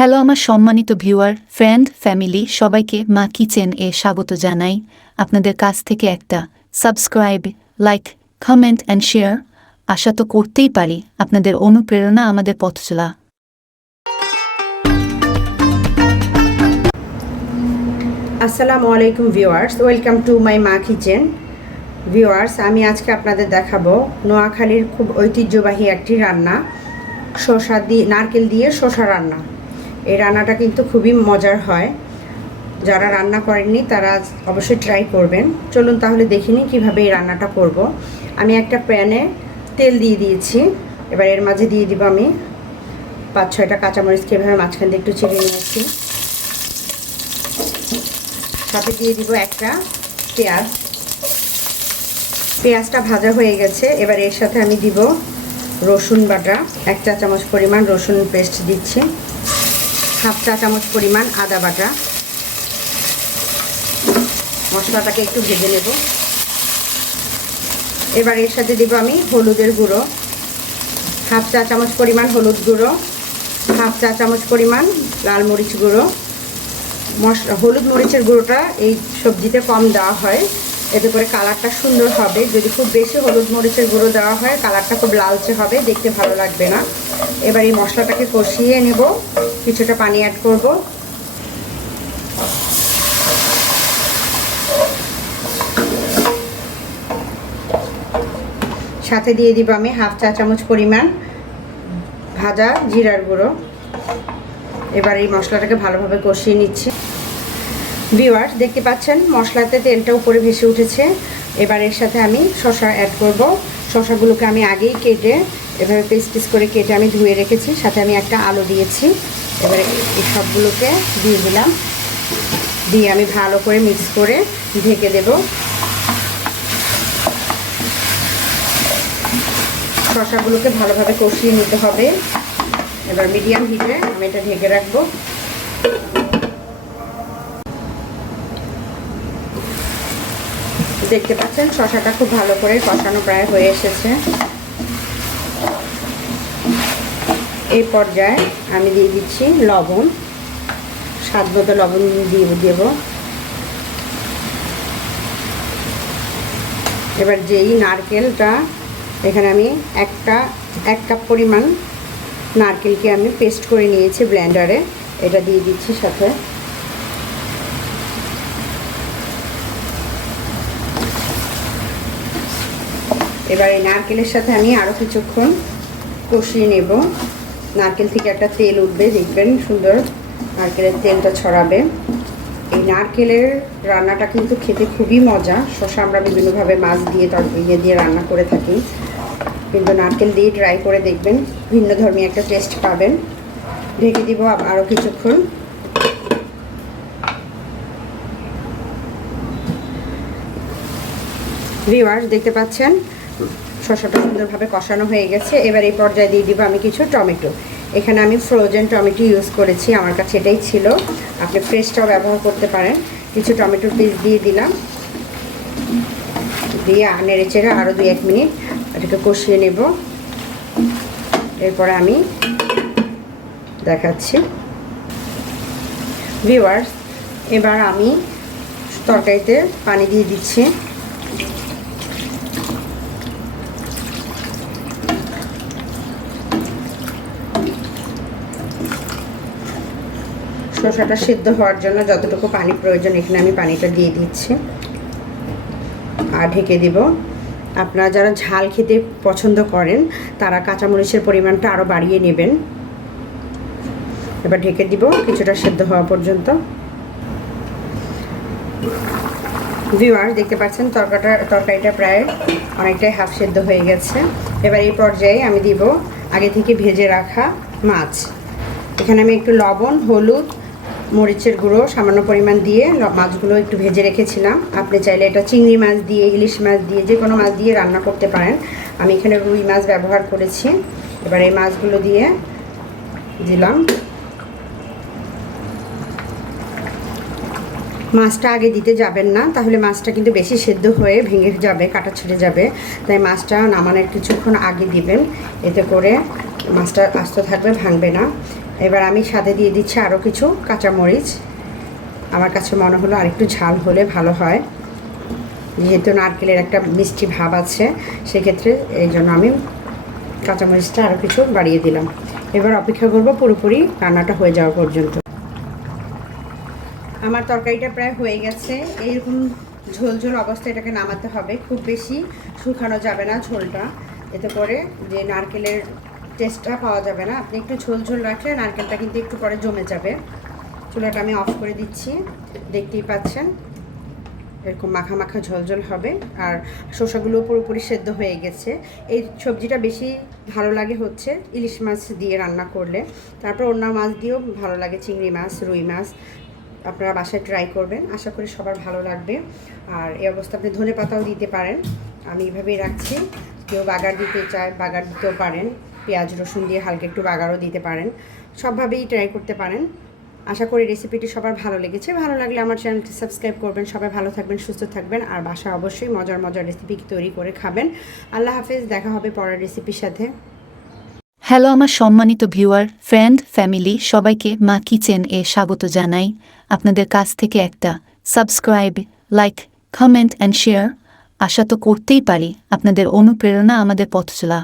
Hello আমার সম্মানিত viewer, friend, family সবাইকে মা কিচেন এ স্বাগত জানাই। আপনাদের কাছ থেকে একটা subscribe, like, comment and share আশা তো করতেই পারি। আপনাদের অনুপ্রেরণা আমাদের পথ চলা। আসসালামু আলাইকুম ভিউয়ার্স, ওয়েলকাম টু মাই মাকিচেন। ভিউয়ার্স, আমি আজকে আপনাদের দেখাবো নোয়াখালীর খুব ঐতিহ্যবাহী একটি রান্না, নারকেল দিয়ে শসা রান্না। এই রান্নাটা কিন্তু খুবই মজার হয়। যারা রান্না করেননি তারা অবশ্যই ট্রাই করবেন। চলুন তাহলে দেখে নিই কীভাবে এই রান্নাটা করব। আমি একটা প্যানে তেল দিয়ে দিয়েছি। এবার এর মাঝে দিয়ে দিব আমি 5-6টা কাঁচামরিচকে এভাবে মাঝখান দিয়ে একটু চিড়ে নিয়েছি। সাথে দিয়ে দিব একটা পেঁয়াজ। পেঁয়াজটা ভাজা হয়ে গেছে। এবার এর সাথে আমি দিব রসুন বাটা, 1 চা চামচ পরিমাণ রসুন পেস্ট দিচ্ছি, 1/2 চা চামচ পরিমাণ আদা বাটা। মশলাটাকে একটু ভেজে নেব। এবার এর সাথে দিব আমি হলুদের গুঁড়ো, 1/2 চা চামচ পরিমাণ হলুদ গুঁড়ো, 1/2 চা চামচ পরিমাণ লাল মরিচ গুঁড়ো। হলুদ মরিচের গুঁড়োটা এই সবজিতে কম দেওয়া হয়, এতে করে কালারটা সুন্দর হবে। যদি খুব বেশি হলুদ মরিচের গুঁড়ো দেওয়া হয় কালারটা খুব লালচে হবে, দেখতে ভালো লাগবে না। এবার এই মশলাটাকে কষিয়ে নেব, কিছুটা পানি অ্যাড করব। সাথে দিয়ে দিব আমি 1/2 চা চামচ পরিমাণ ভাজা জিরার গুঁড়ো। এবার এই মশলাটাকে ভালোভাবে কষিয়ে নিচ্ছি। ভিউয়ার্স, দেখতে পাচ্ছেন মশলাতে তেলটা উপরে ভেসে উঠেছে। এবার এর সাথে আমি শসা অ্যাড করব। শসাগুলোকে আমি আগেই কেটে এভাবে পিস পিস করে কেটে আমি ধুয়ে রেখেছি। সাথে আমি একটা আলু দিয়েছি। এবারে এই সবগুলোকে দিয়ে দিলাম, দিয়ে আমি ভালো করে মিক্স করে ঢেকে দেব। শসাগুলোকে ভালোভাবে কষিয়ে নিতে হবে। এবার মিডিয়াম হিটে আমি এটা ঢেকে রাখবো। দেখতে পাচ্ছেন শসাটা খুব ভালো করে কষানো প্রায় হয়ে এসেছে। এই পর্যায়ে আমি দিয়ে দিচ্ছি লবণ, স্বাদ মতো লবণ দিয়ে দেব। এবার যেই নারকেলটা, এখানে আমি এক কাপ পরিমাণ নারকেলকে আমি পেস্ট করে নিয়েছি ব্লেন্ডারে, এটা দিয়ে দিচ্ছি সাথে। এবার এই নারকেলের সাথে আমি আরও কিছুক্ষণ কষিয়ে নেব। নারকেল থেকে একটা তেল উঠবে, দেখবেন সুন্দর নারকেলের তেলটা ছড়াবে। এই নারকেলের রান্নাটা কিন্তু খেতে খুবই মজা। শসা আমরা বিভিন্নভাবে মাছ দিয়ে দিয়ে রান্না করে থাকি, কিন্তু নারকেল দিয়ে ট্রাই করে দেখবেন, ভিন্ন ধর্মী একটা টেস্ট পাবেন। ঢেকে দিব আরও কিছুক্ষণ। ভিউয়ার্স, দেখতে পাচ্ছেন শসাটা সুন্দরভাবে কষানো হয়ে গেছে। এবার এই পর্যায়ে দিয়ে দিব আমি কিছু টমেটো। এখানে আমি ফ্রোজেন টমেটো ইউজ করেছি, আমার কাছে এটাই ছিল, আপনি ফ্রেশটাও ব্যবহার করতে পারেন। কিছু টমেটোর পিস দিয়ে দিলাম, দিয়ে নেড়ে চেড়ে আরও 2-1 মিনিট এটাকে কষিয়ে নেব। এরপরে আমি দেখাচ্ছি। ভিউয়ার্স, এবার আমি তরকারিতে পানি দিয়ে দিচ্ছি। শসাটা সিদ্ধ হওয়ার জন্য যতটুকু পানি প্রয়োজন এখানে আমি পানিটা দিয়ে দিচ্ছি আর ঢেকে দিব। আপনারা যারা ঝাল খেতে পছন্দ করেন তারা কাঁচামরিচের পরিমাণটা আরও বাড়িয়ে নেবেন। এবার ঢেকে দিব কিছুটা সিদ্ধ হওয়া পর্যন্ত। ভিউয়ার্স, দেখতে পাচ্ছেন তরকারিটা প্রায় অনেকটাই হাফ সিদ্ধ হয়ে গেছে। এবার এই পর্যায়ে আমি দিব আগে থেকে ভেজে রাখা মাছ। এখানে আমি একটু লবণ, হলুদ, মরিচের গুঁড়ো সামান্য পরিমাণ দিয়ে মাছগুলো একটু ভেজে রেখেছিলাম। আপনি চাইলে এটা চিংড়ি মাছ দিয়ে, ইলিশ মাছ দিয়ে, যে কোনো মাছ দিয়ে রান্না করতে পারেন। আমি এখানে রুই মাছ ব্যবহার করেছি। এবার এই মাছগুলো দিয়ে দিলাম। মাছটা আগে দিতে যাবেন না, তাহলে মাছটা কিন্তু বেশি সেদ্ধ হয়ে ভেঙে যাবে, কাটা ছিঁড়ে যাবে। তাই মাছটা নামানোর কিছুক্ষণ আগে দিবেন, এতে করে মাছটা আস্ত থাকবে, ভাঙবে না। এবার আমি সাথে দিয়ে দিচ্ছি আরও কিছু কাঁচামরিচ। আমার কাছে মনে হলো আরেকটু ঝাল হলে ভালো হয়, যেহেতু নারকেলের একটা মিষ্টি ভাব আছে, সেক্ষেত্রে এই জন্য আমি কাঁচামরিচটা আরও কিছু বাড়িয়ে দিলাম। এবার অপেক্ষা করব পুরোপুরি রান্নাটা হয়ে যাওয়া পর্যন্ত। আমার তরকারিটা প্রায় হয়ে গেছে। এইরকম ঝোল ঝোল অবস্থায় এটাকে নামাতে হবে, খুব বেশি শুকানো যাবে না ঝোলটা, এতে করে যে নারকেলের টেস্টটা পাওয়া যাবে না। আপনি একটু ঝোল ঝোল রাখলে নারকেলটা কিন্তু একটু পরে জমে যাবে। চুলাটা আমি অফ করে দিচ্ছি, দেখতেই পাচ্ছেন এরকম মাখা মাখা ঝোলঝোল হবে। আর শসাগুলো পুরোপুরি সেদ্ধ হয়ে গেছে। এই সবজিটা বেশি ভালো লাগে হচ্ছে ইলিশ মাছ দিয়ে রান্না করলে, তারপর অন্য মাছ দিয়েও ভালো লাগে, চিংড়ি মাছ, রুই মাছ। আপনারা বাসায় ট্রাই করবেন, আশা করি সবার ভালো লাগবে। আর এই অবস্থা আপনি ধনে পাতাও দিতে পারেন, আমি এইভাবেই রাখছি। কেউ বাগার দিতে চায় বাগার দিতেও পারেন, পেঁয়াজ রসুন দিয়ে হালকা একটু বাগারও দিতে পারেন, সবভাবেই ট্রাই করতে পারেন। আশা করি রেসিপিটি সবার ভালো লেগেছে। ভালো লাগলে আমার চ্যানেলটি সাবস্ক্রাইব করবেন। সবাই ভালো থাকবেন, সুস্থ থাকবেন, আর বাসায় অবশ্যই মজার মজার রেসিপি তৈরি করে খাবেন। আল্লাহ হাফেজ, দেখা হবে পরের রেসিপির সাথে। হ্যালো আমার সম্মানিত ভিউয়ার, ফ্রেন্ড, ফ্যামিলি সবাইকে মা কিচেন এ স্বাগত জানাই। আপনাদের কাছ থেকে একটা subscribe, like, comment and share আশা তো করতেই পারি। আপনাদের অনুপ্রেরণা আমাদের পথ চলা।